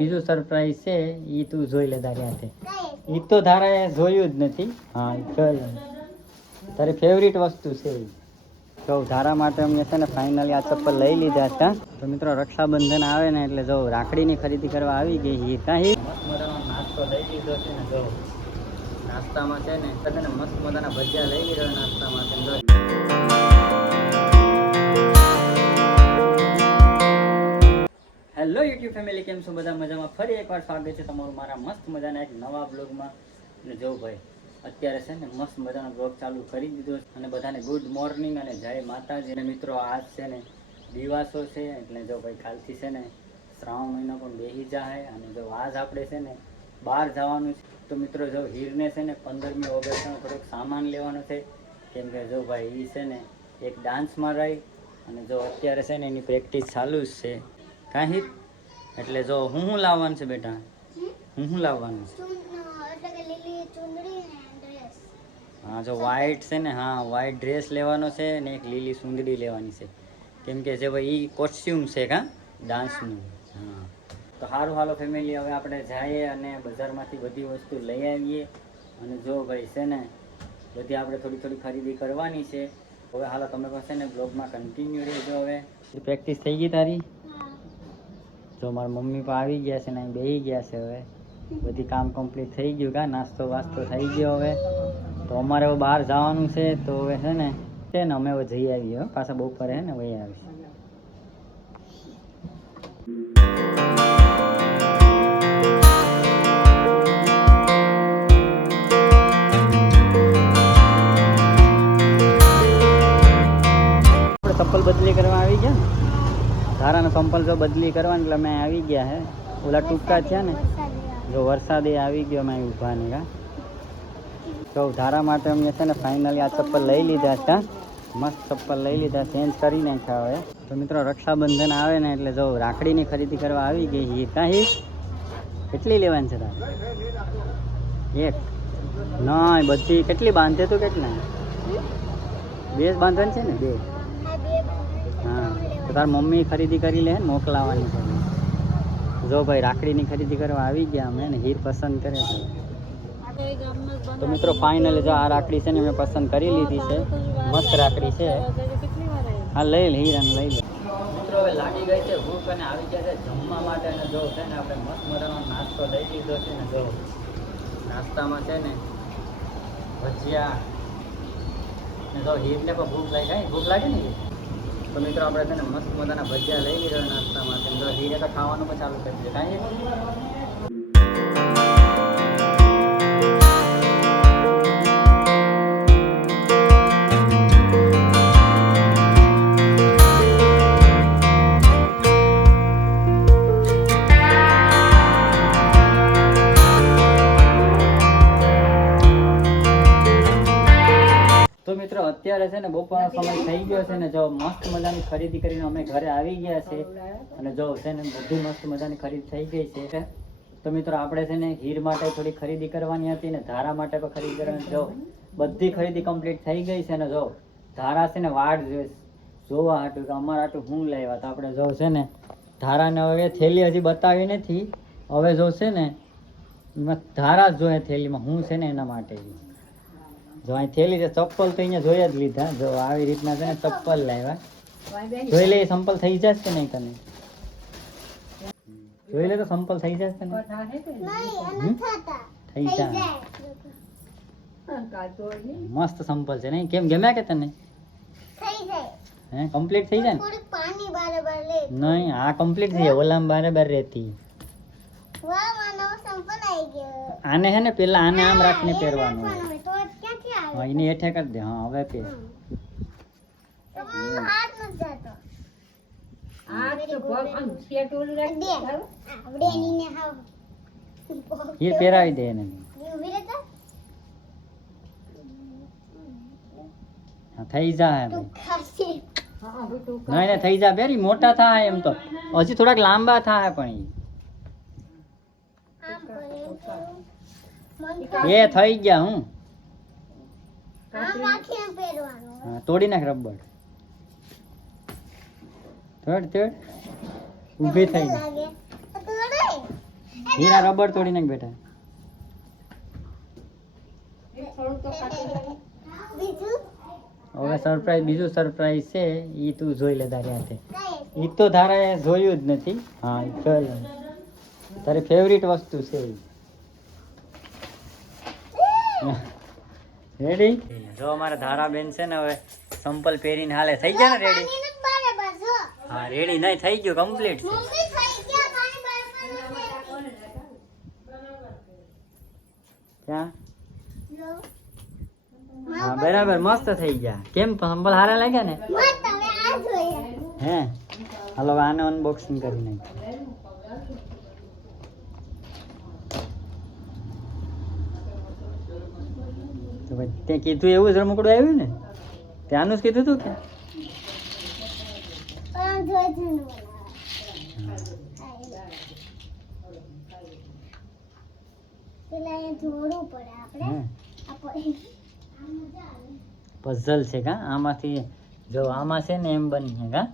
બીજું સરપ્રાઈઝ છે ઈ તું જોઈ લે તારી હાથે. ઈ તો તારે જોયું જ નથી. હા તારી ફેવરિટ વસ્તુ છે ઈ. તો ધારા માટે અમને છે ને ફાઇનલી આ ચપ્પલ લઈ લીધા હતા. તો મિત્રો રક્ષાબંધન આવે ને એટલે જો રાખડીની ખરીદી કરવા આવી ગઈ ઈ કાંઈ મસ્ત મજાનો નાસ્તો લઈ લીધો છે ને. જો નાસ્તામાં છે ને મસ્ત મજાના ભજીયા લઈ લીધો નાસ્તામાં. હેલો યુટ્યુબ ફેમિલી, કેમ છો બધા? મજામાં? ફરી એકવાર સ્વાગત છે તમારું મારા મસ્ત મજાના એક નવા બ્લોગમાં. અને જો ભાઈ અત્યારે છે ને મસ્ત મજાનો બ્લોગ ચાલુ કરી દીધો અને બધાને ગુડ મોર્નિંગ અને જય માતાજી. અને મિત્રો આજ છે ને દિવાસો છે એટલે જો ભાઈ કાલથી છે ને શ્રાવણ મહિનો પણ બેસી જાય. અને જો આજ આપણે છે ને બહાર જવાનું છે. તો મિત્રો જો હીરને છે ને 15મી ઓગસ્ટનો થોડોક સામાન લેવાનો છે, કેમ કે જો ભાઈ એ છે ને એક ડાન્સમાં રહી અને જો અત્યારે છે ને એની પ્રેક્ટિસ ચાલુ જ છે કાંઈ. એટલે જો હું લાવવાનું છે બેટા? હું લાવવાનું છે? હા જો વ્હાઈટ છે ને, હા વ્હાઈટ ડ્રેસ લેવાનો છે ને એક લીલી સુંદડી લેવાની છે, કેમ કે જે ભાઈ એ કોસ્ટ્યુમ છે કા ડાન્સનું. હા તો સારું હાલો ફેમિલી, હવે આપણે જઈએ અને બજારમાંથી બધી વસ્તુ લઈ આવીએ. અને જો ભાઈ છે ને બધી આપણે થોડી થોડી ખરીદી કરવાની છે. હવે હાલો તમે પાસે ને બ્લોગમાં કન્ટિન્યુ રહેજો. હવે પ્રેક્ટિસ થઈ ગઈ તારી? જો મારા મમ્મી પણ આવી ગયા છે ને અહીં બેસી ગયા છે. હવે બધી કામ કમ્પ્લીટ થઈ ગયું કા નાસ્તો વાસ્તો થઈ ગયો. હવે તો અમારે હવે બહાર જવાનું છે. તો હવે છે ને અમે હવે જઈ આવીએ પાછા બપોરે હે ને વહી આવીશું. ચપ્પલ બદલી કરવા આવી ગયા ને, ધારાનો ચંપલ જો બદલી કરવાની એટલે અમે આવી ગયા હે. ઓલા ટૂંકા થયા ને, જો વરસાદે આવી ગયો અમે ઊભા ને કા. તો ધારા માટે અમને છે ને ફાઇનલી આ ચપ્પલ લઈ લીધા હતા. મસ્ત ચપ્પલ લઈ લીધા, ચેન્જ કરી નાખ્યા હવે. તો મિત્રો રક્ષાબંધન આવે ને એટલે જો રાખડીની ખરીદી કરવા આવી ગઈ કાંઈ. કેટલી લેવાની છે તારે? એક ના બધી કેટલી બાંધે તું? કેટલા? બે જ બાંધવાની છે ને? બે. હા તો તાર મમ્મી ખરીદી કરી લે, મોકલાવાની છે. જો ભાઈ રાખડીની ખરીદી કરવા આવી ગયા અમે ને હીર પસંદ કરે છે. તો મિત્રો ફાઇનલી જો આ રાખડી છે ને મેં પસંદ કરી લીધી છે. મસ્ત રાખડી છે. હા લઈ લે હીર અને લઈ લે. મિત્રો હવે લાગી ગઈ છે ભૂખ અને આવી ગયા છે જમવા માટે. અને જો છે ને આપણે મસ્ત મજાનો નાસ્તો લઈ લીધો છે ને. જો નાસ્તામાં છે ને ભજીયા ને જો હીરને પણ ભૂખ લાગી. ભૂખ લાગે ને. તો મિત્રો આપણે છે ને મસ્ત મજાના ભજીયા લઈ લીધા નાસ્તામાં. તો હીરે તો ખાવાનું પણ ચાલુ કરી દે કાંઈ. તો મિત્રો અત્યારે છે ને બપોરનો સમય થઈ ગયો છે ને જો મસ્ત મજાની ખરીદી કરીને અમે ઘરે આવી ગયા છે. અને જો છે ને બધી મસ્ત મજાની ખરીદી થઈ ગઈ છે. તો મિત્રો આપણે છે ને હીર માટે થોડી ખરીદી કરવાની હતી ને ધારા માટે પણ ખરીદી કરવાની. જો બધી ખરીદી કમ્પ્લીટ થઈ ગઈ છે ને જો ધારા છે ને વાડ જોવા હાટું કે અમારા હાટું હું લાવ્યા. તો આપણે જો છે ને ધારાને હવે થેલી હજી બતાવી નથી. હવે જો છે ને ધારા જ જોઈએ થેલીમાં હું છે ને એના માટે. જો અહીં થેલી છે, ચપ્પલ તો અહીંયા જોયા જ લીધા. જો આવી રીતના છે ને ચપ્પલ લાવ્યા. જોઈ લે સંપલ થઈ જશે કે નહીં તને? જોઈ લે તો સંપલ થઈ જશે ને? થઈ જાય. મસ્ત સંપલ છે નહીં? કેમ ગમ્યા કે તને? હે કમ્પ્લીટ થઈ જાય ને? નહીં હા કમ્પ્લીટ થઈ જાય. ઓલામ બરાબર રહેતી. આને હે ને પેલા આને આમ રાખીને પહેરવાનું. હા એની હેઠે કરી દે. હા હવે પહેર. એ પહેરાવી દે એને. થઈ જાય નહીં થઈ જાય બેરી મોટા થાય એમ તો હજી થોડાક લાંબા થાય પણ એ થઈ ગયા. હું તોડી નાખ રબર. થડ ઊભી થઈ. હીરા રબર તોડી નાખ બેટા. હવે સરપ્રાઈઝ, બીજું સરપ્રાઈઝ છે ઈ તું જોઈ લે તારી હાથે. ઈ તો તારે જોયું જ નથી. હા ઈ જોયું. તારી ફેવરિટ વસ્તુ છે ઈ. રેડી? જો અમારા ધારાબેન છે ને હવે સંપલ પહેરીને હાલે. થઈ ગયા ને રેડી? હા રેડી નહીં થઈ ગયું, કમ્પ્લીટ છે. ક્યાં? હા બરાબર, મસ્ત થઈ ગયા. કેમ સંપલ હારા લાગ્યા ને? હે હાલો આને અનબોક્સિંગ કરી નાખીએ. તો ભાઈ તે કીધું એવું જ રમકડું આવ્યું ને? ત્યાંનું જ કીધું તું કે? પઝલ છે કા? આમાંથી જો આમાં છે ને એમ બની છે કા?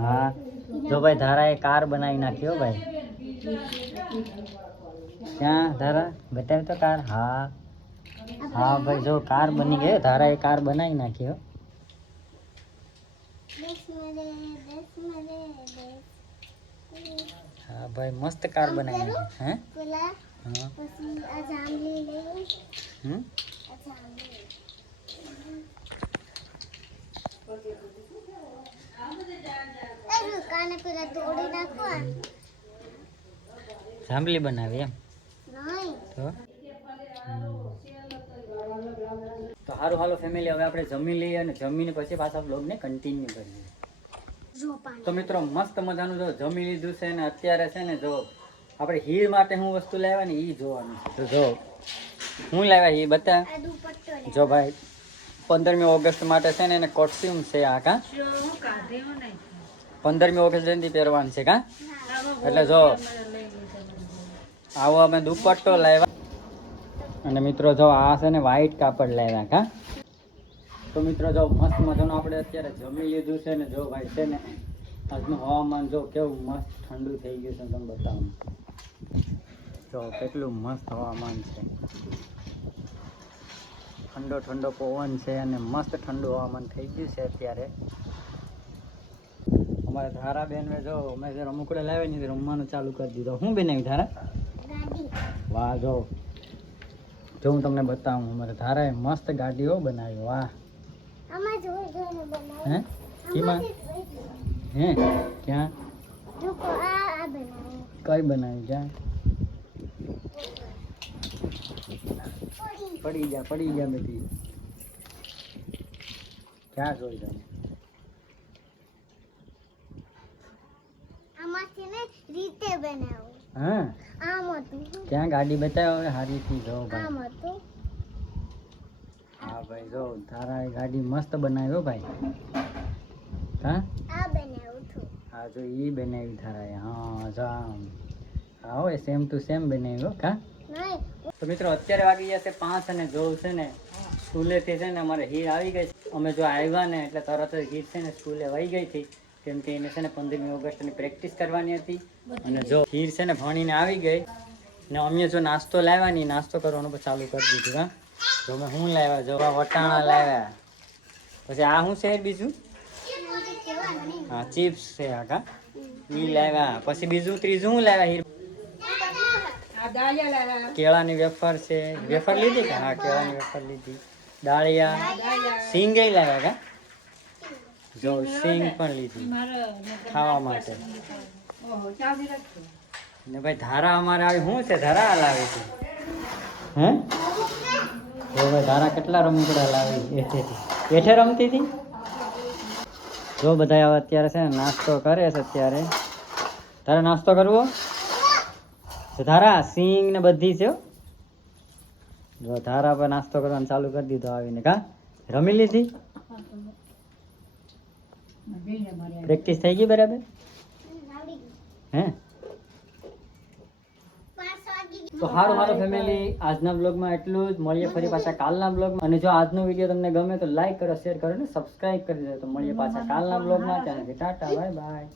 હા જો ભાઈ ધારા એ કાર બનાવી નાખ્યો ભાઈ. ક્યાં ધારા બતાવ તો કાર. હા હા ભાઈ જો કાર બની ગઈ. ધારા એ કાર બનાવી નાખ્યો. હા ભાઈ મસ્ત કાર બનાવી નાખી. હે જાંબલી બનાવી એમ? તો સારું હાલો ફેમિલી, હવે આપણે જમી લઈએ અને જમીને પછી પાછા બ્લોગને કન્ટિન્યુ કરીએ. તો મિત્રો મસ્ત મજાનું જો જમી લીધું છે ને અત્યારે છે ને જો આપણે હીર માટે શું વસ્તુ લાવ્યા ને એ જોવાનું છે. તો જો હું લાવ્યા એ બતા. જો ભાઈ 15મી ઓગસ્ટ માટે છે ને એને કોસ્ટ્યુમ છે આ કા? 15મી ઓગસ્ટ જયંતિ પહેરવાનું છે કા? એટલે જો આવો અમે દુપટ્ટો લાવ્યા. અને મિત્રો જો આ છે ને વ્હાઈટ કાપડ લાવ્યા કા? તો મિત્રો જો મસ્ત મજાનું આપણે અત્યારે જમી લીધું છે ને જો ભાઈ છે ને આજનું હવામાન જો કેવું મસ્ત ઠંડુ થઈ ગયું છે. તમને બતાવું જો કેટલું મસ્ત હવામાન છે. ઠંડો ઠંડો પવન છે અને મસ્ત ઠંડુ હવામાન થઈ ગયું છે અત્યારે. અમારે ધારાબેન જો અમે જે રમકડે લાવે ને રમવાનું ચાલુ કરી દીધો. શું બનાવ્યું ધારા? વાહ જો હું તમને બતાવું. અમારે ધારાએ મસ્ત ગાડીઓ બનાવી. વાહ હે કીમાં? હે ક્યાં કઈ બનાવી? ક્યાં? પડી ગયા બેટી. ક્યાં જોઈ તમે? હા ક્યાં ગાડી બતાવો હવે હારીથી જો ભાઈ. હા ભાઈ જો તારા ગાડી મસ્ત બનાવ્યો ભાઈ. હા હા જો ઈ બનાવી તારાએ. હા જો હા હોય સેમ ટુ સેમ બનાવ્યો કા? તો મિત્રો અત્યારે વાગી ગયા છે 5 અને જો છે ને સ્કૂલેથી છે ને અમારે હીર આવી ગઈ. અમે જો આવ્યા ને એટલે તરત જ હીર છે ને સ્કૂલે વહી ગઈ હતી કેમ કે એને છે ને 15મી ઓગસ્ટની પ્રેક્ટિસ કરવાની હતી. અને જો હીર છે ને ભણીને આવી ગઈ ને અમે જો નાસ્તો લાવ્યા ને નાસ્તો કરવાનું પણ ચાલુ કરી દીધું. હા જો અમે શું લાવ્યા? જો વટાણા લાવ્યા. પછી આ શું છે બીજું? હા ચિપ્સ છે આ કા? ઈ લાવ્યા. પછી બીજું ત્રીજું શું લાવ્યા? હીર કેળાની વેફર છે. વેફર લીધી કે? હા કેળાની વેફર લીધી. દાળિયા સિંગ લાવ્યા કા? જો સિંગ પણ લીધી ખાવા માટે. ને ભાઈ ધારા અમારે આવી શું છે? ધારા લાવે છે. હે જો ભાઈ ધારા કેટલા રમકડા લાવી એઠે રમતી હતી. જો બધા અત્યારે છે ને નાસ્તો કરે છે. અત્યારે તારે નાસ્તો કરવો? ધારા સિંગ ને બધી છે. જો ધારા પર નાસ્તો કરવાનું ચાલુ કરી દીધો આવીને કા? રમી લીધી? પ્રેક્ટિસ થઈ ગઈ બરાબર? હે તો હારું મારો ફેમિલી, આજના બ્લોગમાં એટલું જ. મળીએ ફરી પાછા કાલના બ્લોગમાં. અને જો આજનો વિડીયો તમને ગમે તો લાઈક કરો, શેર કરો ને સબસ્ક્રાઇબ કરી દો. તો મળીએ પાછા કાલના બ્લોગમાં. ત્યાંથી ટાટા, બાય બાય.